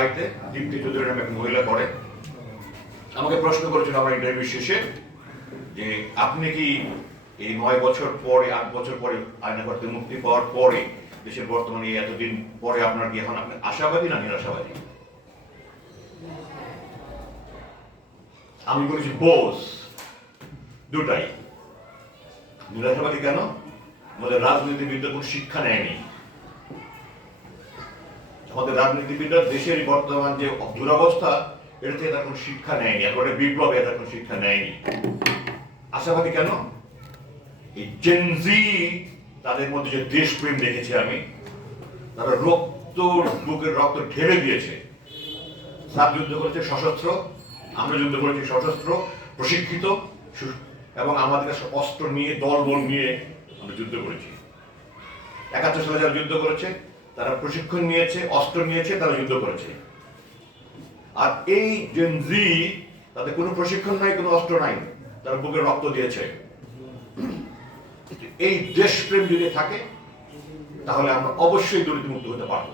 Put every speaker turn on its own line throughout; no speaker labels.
আইতে দীপ্তি চৌধুরী নামে এক মহিলা করে? আমাকে প্রশ্ন করেছিল আমার ইন্টারভিউ শেষে যে আপনি কি এই নয় বছর পরে, আট বছর পরে আয়না করতে মুক্তি পাওয়ার পরে দেশের বর্তমানে এতদিন পরে আপনার কি এখন আপনি আশাবাদী না নিরাশাবাদী? আমি বলেছি বোস দুটাই। নিরাশাবাদী কেন? আমাদের রাজনীতিবিদদের কোনো শিক্ষা নেয়নি। আমাদের রাজনীতিবিদরা দেশের বর্তমান যে দুরবস্থা এটা থেকে এখন শিক্ষা নেয়নি। একেবারে বিপ্লব এটা কোনো শিক্ষা নেয়নি। আশাবাদী কেন? এই জেনজি তাদের মধ্যে যে দেশপ্রেম দেখেছি আমি, তারা রক্ত বুকের রক্ত ঢেলে দিয়েছে। সাপ যুদ্ধ করেছে সশস্ত্র, আমরা যুদ্ধ করেছি সশস্ত্র, প্রশিক্ষিত এবং আমাদের কাছে অস্ত্র নিয়ে দল বল নিয়ে আমরা যুদ্ধ করেছি। একাত্তর সালে যারা যুদ্ধ করেছে তারা প্রশিক্ষণ নিয়েছে, অস্ত্র নিয়েছে, তারা যুদ্ধ করেছে। আর এই জেনজি তাদের কোনো প্রশিক্ষণ নাই, কোনো অস্ত্র নাই, তারা বুকে রক্ত দিয়েছে। এই দেশপ্রেম যদি থাকে, তাহলে আমরা অবশ্যই দুর্নীতিমুক্ত হতে পারব।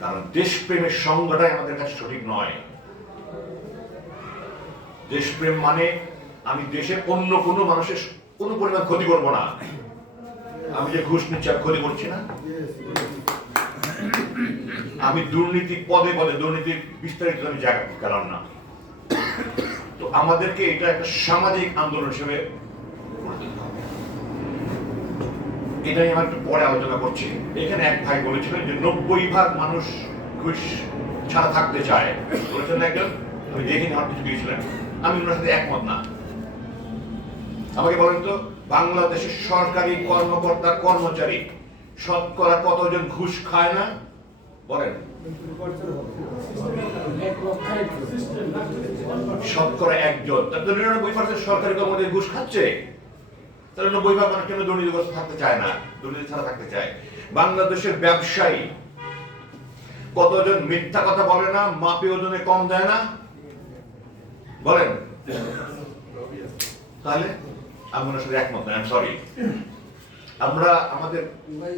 কারণ দেশপ্রেমের সংজ্ঞাটাই আমাদের কাছে সঠিক নয়। দেশপ্রেম মানে আমি দেশে অন্য কোনো মানুষের কোনো পরিমাণ ক্ষতি করব না। আমি যে ঘুষ নিচ্ছি ক্ষতি করছি না। আমি দুর্নীতি পদে পদে, দুর্নীতির বিস্তারিত আমি জায়গা গেলাম না। তো আমাদেরকে এটা একটা সামাজিক আন্দোলন হিসেবে গড়ে তুলতে হবে। এটা নিয়ে একটু পরে আলোচনা করছি। এখানে এক ভাই বলেছিলেন যে নব্বই ভাগ মানুষ ঘুষ ছাড়া থাকতে চায়। বলেছেন একজন? আমি দেখিনি, আমার কিছু দিয়েছিলেন। আমি ওনার সাথে একমত না। আমাকে বলেন তো বাংলাদেশের সরকারি কর্মকর্তা কর্মচারী শতকরা কতজন ঘুষ খায় না? বলেন। শতকরা একজন। নিরানব্বই পার্সেন্ট সরকারি কর্মচারী ঘুষ খাচ্ছে। নব্বই ভাগ মানুষ কেন দুর্নীতিগ্রস্ত থাকতে চায় না। দুর্নীতি ছাড়া থাকতে চায়। বাংলাদেশের ব্যবসায়ী কতজন মিথ্যা কথা বলে না, মাপে ওজনে কম দেয় না? বলেন। তাহলে? সাথে একমত না সরি আমরা আমাদের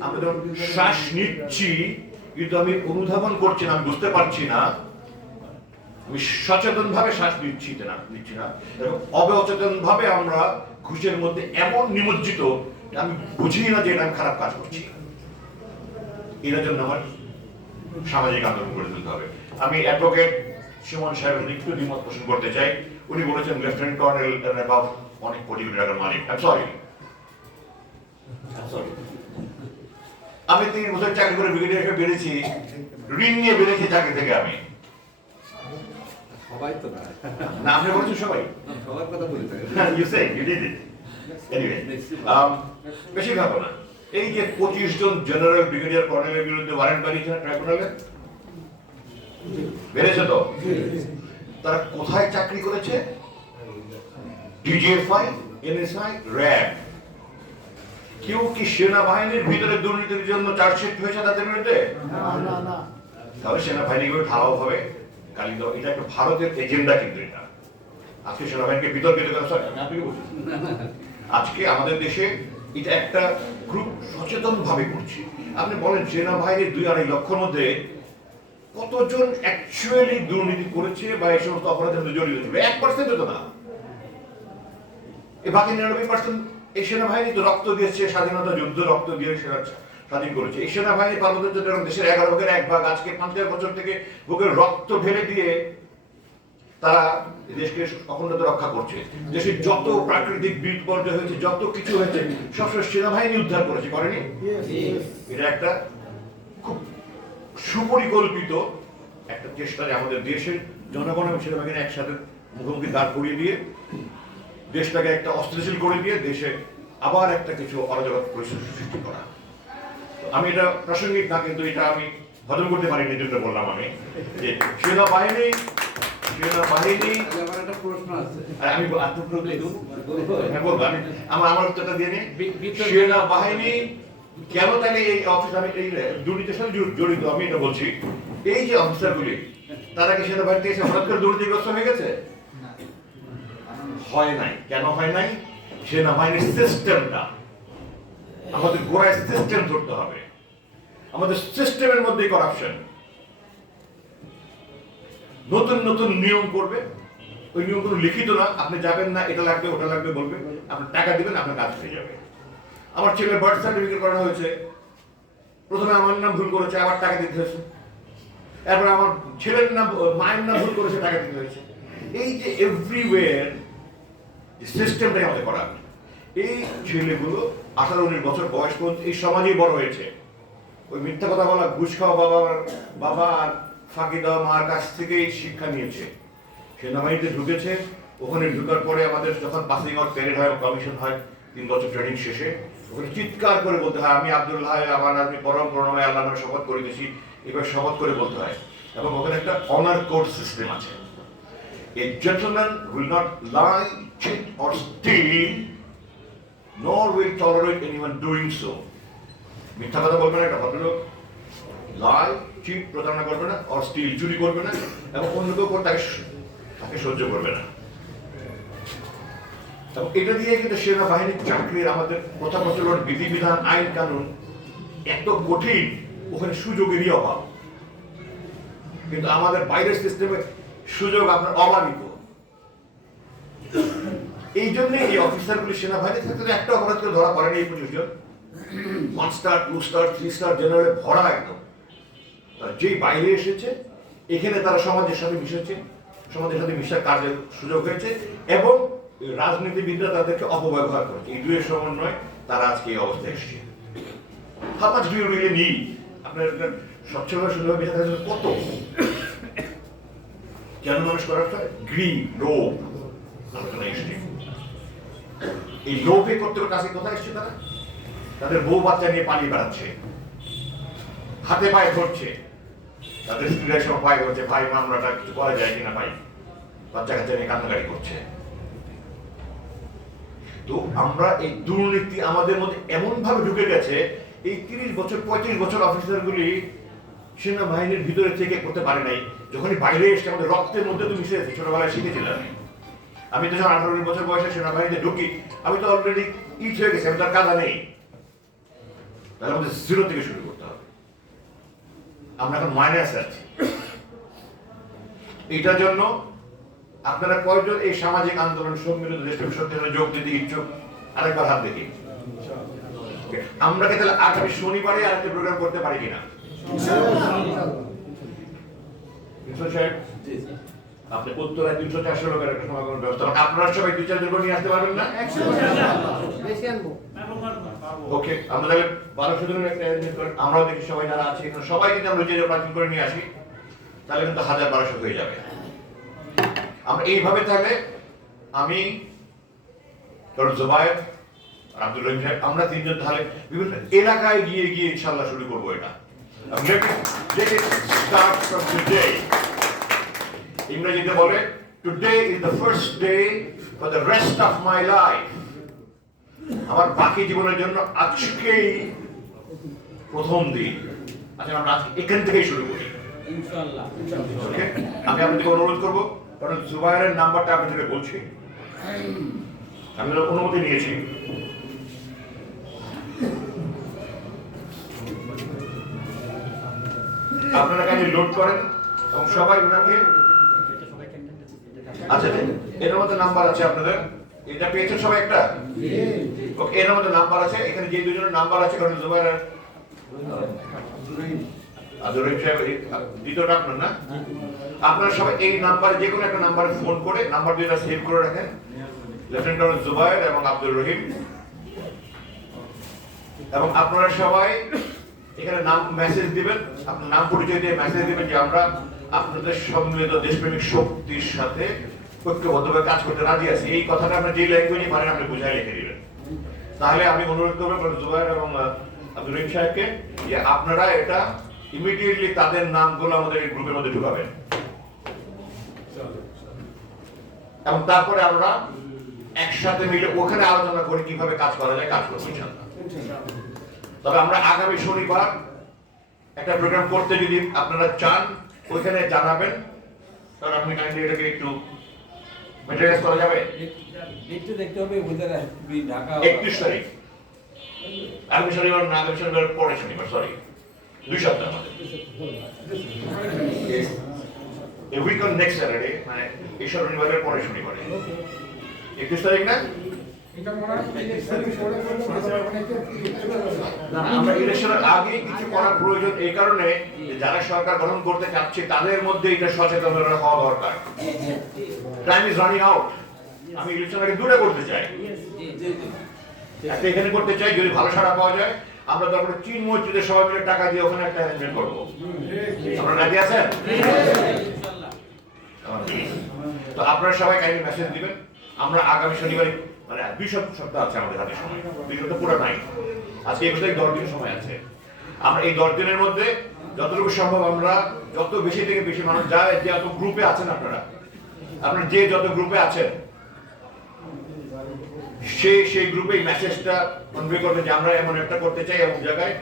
আমরা যখন শ্বাস নিচ্ছি, কিন্তু আমি অনুধাবন করছি না বুঝতে পারছি না। আমি সচেতন ভাবে শ্বাস নিচ্ছি না নিচ্ছি না। এবং অবচেতন ভাবে আমরা ঘুষের মধ্যে এমন নিমজ্জিত আমি বুঝি না যে এটা খারাপ কাজ করছি। এটার জন্য আমার সামাজিক আন্দোলন করে তুলতে হবে। আমি অ্যাডভোকেট সুমন সাহেবের একটু দ্বিমত পোষণ করতে চাই। উনি বলেছেন লেফটেন্যান্ট কর্নেল অনেক কোটি কোটি টাকার মালিক। সরি সরি আমি তিন বছর চাকরি করে ব্রিগেডিয়ার হিসেবে বেড়েছি। ঋণ নিয়ে বেড়েছি চাকরি থেকে আমি।
সবাই তো না।
না আপনি বলেছেন সবাই।
সবার কথা বলি
say you did it. Anyway um, বেশি ভাবো না। এই যে পঁচিশ জন জেনারেল ব্রিগেডিয়ার কর্নেলের বিরুদ্ধে ওয়ারেন্ট বানিয়েছে না ট্রাইব্যুনালে বেড়েছে তো? তারা কোথায় চাকরি করেছে? ডিজিএফআই এনএসআই র্যাব কেউ কি সেনাবাহিনীর ভিতরে দুর্নীতির জন্য চার্জশিট হয়েছে তাদের বিরুদ্ধে? তাহলে সেনাবাহিনী গুলো ঢালাও হবে। এটা একটা ভারতের এজেন্ডা কিন্তু এটা। আজকে সেনাবাহিনীকে বিতর্কিত করা আজকে আমাদের দেশে এটা একটা গ্রুপ সচেতন ভাবে করছে। আপনি বলেন সেনাবাহিনীর দুই আড়াই লক্ষর মধ্যে কতজন অ্যাকচুয়ালি দুর্নীতি করেছে বা এই সমস্ত অপরাধের জড়িত এক পার্সেন্ট তো না। বাকি নিরানব্বই পার্সেন্ট এই সেনাবাহিনী তো রক্ত দিয়েছে, স্বাধীনতা যুদ্ধ রক্ত দিয়ে স্বাধীন করেছে। এই সেনাবাহিনী পার্বত্য দেশের এগারো এক ভাগ আজকে পঞ্চাশ বছর থেকে রক্ত ঢেলে দিয়ে তারা দেশকে রক্ষা করছে। যত প্রাকৃতিক বিপর্যয় হয়েছে, যত কিছু হয়েছে সবসময় সেনাবাহিনী উদ্ধার করেছে। করেনি? এটা একটা খুব সুপরিকল্পিত একটা চেষ্টা আমাদের দেশের জনগণ এবং সেনাবাহিনী একসাথে মুখোমুখি দাঁড় করিয়ে দিয়ে দেশটাকে একটা অস্থিতিশীল করে দিয়ে দেশে আবার একটা কিছু অরাজক পরিস্থিতি সৃষ্টি করা। আমি এটা প্রাসঙ্গিক না কিন্তু এটা আমি হজম করতে পারিনি এই জন্য বললাম আমি। যে সেনাবাহিনী সেনাবাহিনী
আমার
আমি হ্যাঁ বলব আমি আমার আমার উত্তরটা দিয়ে নিই। সেনাবাহিনী কেন তাহলে এই অফিস আমি এই দুর্নীতির সাথে জড়িত আমি এটা বলছি। এই যে অফিসারগুলি তারা কি সেনাবাহিনীতে এসে হঠাৎ করে দুর্নীতিগ্রস্ত হয়ে গেছে? হয় নাই। কেন হয় নাই? সেনাবাহিনীর সিস্টেমটা আমাদের গোড়ায় সিস্টেম ধরতে হবে। আমাদের সিস্টেমের মধ্যেই করাপশন নতুন নতুন নিয়ম করবে। ওই নিয়মগুলো লিখিত না। আপনি যাবেন না, এটা লাগবে, ওটা লাগবে বলবে। আপনি টাকা দিবেন, আপনার কাজ হয়ে যাবে। আমার ছেলের বার্থ সার্টিফিকেট করানো হয়েছে। প্রথমে আমার নাম ভুল করেছে, আবার টাকা দিতে হয়েছে। এরপর আমার ছেলের নাম, মায়ের নাম ভুল করেছে, টাকা দিতে হয়েছে। এই যে এভরিওয়ের সিস্টেমটাই আমাদের করা। এই ছেলেগুলো আঠারো উনিশ বছর বয়স পর্যন্ত এই সমাজেই বড় হয়েছে। ওই মিথ্যা কথা বলা, ঘুষ খাওয়া বাবার বাবা আর ফাঁকি দেওয়া মার কাছ থেকেই শিক্ষা নিয়েছে। সেনাবাহিনীতে ঢুকেছে। ওখানে ঢুকার পরে আমাদের যখন পাসিং আউট প্যারেড হয় কমিশন হয়, তিন বছর ট্রেনিং শেষে, ওখানে চিৎকার করে বলতে হয়, আমি আব্দুল হাই, আমার আমি পরম প্রণময় আল্লাহ শপথ করে দিয়েছি এবার শপথ করে বলতে হয়। এবং ওখানে একটা অনার কোড সিস্টেম আছে। A gentleman will not lie, cheat, or steal, nor will tolerate anyone doing so. মিথ্যা কথা বলবে না একটা ভদ্রলোক। লাই চিট প্রতারণা করবে না আর স্টিল চুরি করবে না এবং অন্য কেউ তাকে তাকে সহ্য করবে না। এবং এটা দিয়ে কিন্তু সেনাবাহিনীর চাকরির আমাদের কথা প্রচলন বিধিবিধান আইন কানুন এত কঠিন ওখানে সুযোগেরই অভাব। কিন্তু আমাদের বাইরের সিস্টেমে সুযোগ আপনার অবাধিত এই জন্য এই অফিসারগুলি সেনাবাহিনী থাকতে একটা অপরাধ করে ধরা পড়েনি এই পঁচিশ জন one star two star three star general ভরা একদম। যেই বাইরে এসেছে, এখানে তারা সমাজের সাথে মিশেছে, সমাজের সাথে মিশার কাজের সুযোগ হয়েছে এবং রাজনীতিবিদরা তাদেরকে অপব্যবহার করেছে। এই দুয়ের সমন্বয় তারা আজকে এই অবস্থায় এসেছে। হাউ রিয়েলি নিড আপনার স্বচ্ছভাবে সুন্দরভাবে কত? কেন মানুষ করার গ্রিন লোভ। আলোচনা এসছে এই লোভে করতে কাছে কোথায় এসছে তারা? তাদের বউ বাচ্চা নিয়ে পানি বেড়াচ্ছে। হাতে পায়ে ধরছে। তাদের স্ত্রীরা সব পায়ে করছে, ভাই, মামলাটা কিছু করা যায় কিনা ভাই? বাচ্চা কাচ্চা নিয়ে কান্নাকাটি করছে। তো আমরা এই দুর্নীতি আমাদের মধ্যে এমন ভাবে ঢুকে গেছে, এই তিরিশ বছর, পঁয়ত্রিশ বছর অফিসারগুলি সেনাবাহিনীর ভিতরে থেকে করতে পারে নাই। যখনই বাইরে এসে আমাদের রক্তের মধ্যে তো মিশে ছোটবেলায় শিখেছিলাম। আমি তো যখন আঠারো বছর বয়সে সেনাবাহিনীতে ঢুকি আমি তো অলরেডি ইট হয়ে গেছি আমি তার কাজা নেই। তাহলে আমাদের জিরো থেকে শুরু করতে হবে। আমরা এখন মাইনাসে আছি। এটার জন্য আপনারা কয়জন এই সামাজিক আন্দোলন সম্মিলিত দেশপ্রেম সত্যি যোগ দিতে ইচ্ছুক? আরেকবার হাত দেখি আমরা কি তাহলে আগামী শনিবারে আরেকটা প্রোগ্রাম করতে পারি কিনা? আপনি উত্তরায় তিনশো চারশো লোকের একটা সমাগম ব্যবস্থা। আপনারা সবাই দুই চারজন করে নিয়ে আসতে পারবেন না? ওকে আমরা তাহলে বারোশো জনের একটা arrangement করেন। আমরাও দেখি সবাই যারা আছে এখানে। সবাই যদি আমরা প্রাচীন করে নিয়ে আসি তাহলে কিন্তু হাজার বারোশো হয়ে যাবে। আমরা এইভাবে তাহলে আমি কারণ জোবায়ের আব্দুল রহিম সাহেব আমরা তিনজন তাহলে বিভিন্ন এলাকায় গিয়ে গিয়ে ইনশাল্লাহ শুরু করব এটা। Let it, let it start from today. ইংরেজিতে বলে today is the first day for the rest of my life আমার বাকি জীবনের জন্য আজকেই প্রথম দিন। আচ্ছা আমরা আজকে এখান থেকেই শুরু করি। আমি আপনাদেরকে অনুরোধ করব কারণ জুবাইরের নাম্বারটা আপনাদেরকে বলছি। আমি অনুমতি নিয়েছি। আপনারা কাজে লোড করেন এবং সবাই ওনাকে আচ্ছা এটার মধ্যে নাম্বার আছে আপনাদের। এটা পেয়েছেন সবাই একটা? ওকে এর মধ্যে নাম্বার আছে। এখানে যে দুজনের নাম্বার আছে, কারণ জুবাইর আর আপনার না? আপনারা সবাই এই নাম্বারে একটা নাম্বারে ফোন করে নাম্বার সেভ করে রাখেন। এবং রহিম। এবং আপনারা সবাই এখানে নাম মেসেজ দিবেন আপনার নাম পরিচয় দিয়ে মেসেজ দিবেন যে আমরা আপনাদের সম্মিলিত দেশপ্রেমিক শক্তির সাথে ঐক্যবদ্ধভাবে কাজ করতে রাজি আছি। এই কথাটা আপনার যে ল্যাঙ্গুয়েজে পারেন আপনি বুঝাই লিখে দিবেন। তাহলে আমি অনুরোধ করব জুবাইর এবং আহ, আব্দুর রহিম সাহেবকে যে আপনারা এটা ইমিডিয়েটলি তাদের নামগুলো আমাদের এই গ্রুপের মধ্যে ঢুকাবেন। এবং তারপরে আমরা একসাথে মিলে ওখানে আলোচনা করি কীভাবে কাজ করা যায় কাজ করব ইনশাআল্লাহ। তবে আমরা আগামী শনিবার একটা প্রোগ্রাম করতে যদি আপনারা চান ওইখানে জানাবেন। তাহলে আপনি কাইন্ডলি এটাকে একটু করা যাবে?
দেখতে দেখতে হবে ঢাকা
একত্রিশ তারিখ। আগামী শনিবার না আগামী শনিবার পরে শনিবার সরি দুই সপ্তাহ আমাদের উইক অন নেক্সট স্যাটারডে মানে এই শনিবারের পরে শনিবারে। একুশ তারিখ না?
এটা ইলেকশন করে করে অনেকে
না, আমরা ইলেকশনের আগে কিছু করার প্রয়োজন এই কারণে যারা সরকার গঠন করতে চাচ্ছে তাদের মধ্যে এটা সচেতনতা হওয়া দরকার। টাইম ইজ রানিং আউট আমি ইলেকশন আগে দূরে করতে চাই। একটা এখানে করতে চাই যদি ভালো সাড়া পাওয়া যায় আমরা তারপরে চীন মসজিদে সবাই মিলে টাকা দিয়ে ওখানে একটা অ্যারেঞ্জমেন্ট করব। আপনারা রাজি আছেন? তো আপনারা সবাই কাইন্ডলি মেসেজ দিবেন। আমরা আগামী শনিবারে মানে দুই সপ্তাহ আছে আমাদের হাতে সময়। দুই সপ্তাহ পুরো নাই। আজকে একুশ তারিখ দশ দিন সময় আছে। আমরা এই দশ দিনের মধ্যে যতটুকু সম্ভব আমরা যত বেশি থেকে বেশি মানুষ যায় যে যত গ্রুপে আছেন আপনারা আপনারা যে যত গ্রুপে আছেন সে সেই গ্রুপে মেসেজটা কনভে করবে যে আমরা এমন একটা করতে চাই এমন জায়গায়।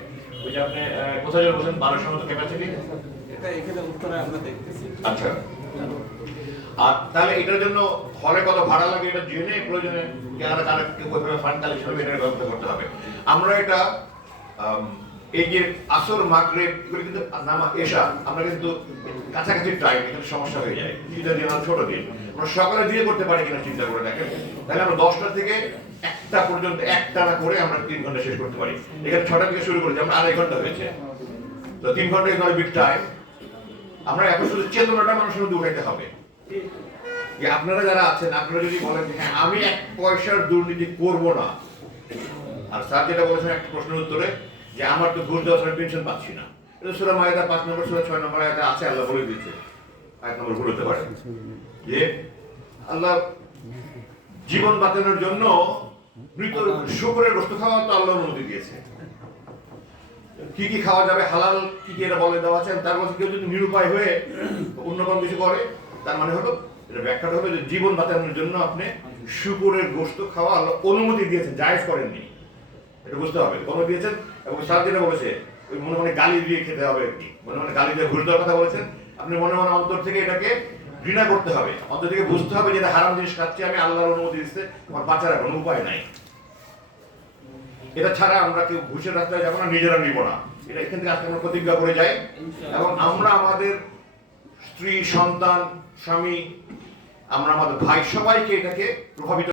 ওই যে আপনি কোথায় বলছেন বারোশো মতো ক্যাপাসিটি
এটা এখানে উত্তরে আমরা দেখতেছি।
আচ্ছা। আর তাহলে এটার জন্য হলে কত ভাড়া লাগে এটা জেনে প্রয়োজনে যারা তারা ফান্ড এটার ব্যবস্থা করতে হবে। আমরা এটা এই যে আসর কিন্তু নামা এসা আমরা কিন্তু কাছাকাছি টাইম এখানে সমস্যা হয়ে যায়। দিন ছোট দিন। আমরা সকালে দিয়ে করতে পারি কিনা চিন্তা করে দেখেন। তাহলে আমরা দশটা থেকে একটা পর্যন্ত, একটা না করে আমরা তিন ঘণ্টা শেষ করতে পারি। এখানে ছটা থেকে শুরু করেছি, আমরা আড়াই ঘণ্টা হয়েছে। তো তিন ঘণ্টা নট বিগ টাইম আমরা এখন শুধু চেতনাটা মানুষের মধ্যে উঠাইতে হবে। আপনারা যারা আছেন, আপনারা যদি বলেন হ্যাঁ আমি এক পয়সার দুর্নীতি করব না। আর স্যার যেটা বলেছেন, একটা প্রশ্নের উত্তরে, যে, আমার তো ঘুষ ছাড়া পেনশন পাচ্ছি না। এটা সুরা মায়েদা পাঁচ নম্বর, সুরা ছয় নম্বর আয়াতে আছে, আল্লাহ বলে দিয়েছে। এক নম্বর ভুল হতে পারে। যে, আল্লাহ জীবন বাঁচানোর জন্য মৃত শুকরের বস্তু খাওয়া তো আল্লাহ অনুমতি দিয়েছে। কি কি খাওয়া যাবে, হালাল কি কি এটা বলে দেওয়া আছেন তার মধ্যে কেউ যদি নিরুপায় হয়ে অন্য কোনো কিছু করে তার মানে হলো, এটা ব্যাখ্যাটা হলো যে জীবন বাঁচানোর জন্য আপনি শুকুরের গোস্ত খাওয়া আল্লাহ অনুমতি দিয়েছেন, জায়েজ করেননি। এটা বুঝতে হবে। অনুমতি দিয়েছেন? এবং স্যার যেটা বলেছে ওই মনে মনে গালি দিয়ে খেতে হবে আর কি। মনে মনে গালি দিয়ে ঘুষ কথা বলেছেন। আপনি মনে মনে অন্তর থেকে এটাকে ঘৃণা করতে হবে। অন্তর থেকে বুঝতে হবে যে এটা হারাম জিনিস খাচ্ছি আমি, আল্লাহর অনুমতি দিচ্ছে, আমার বাঁচার কোনো উপায় নাই। এটা ছাড়া আমরা কেউ ঘুষের রাস্তায় যাব না, নিজেরা নিব না। এটা এখান থেকে আজকে আমরা প্রতিজ্ঞা করে যাই। এবং আমরা আমাদের স্ত্রী সন্তান স্বামী আমরা আমাদের ভাই সবাইকে এটাকে প্রভাবিত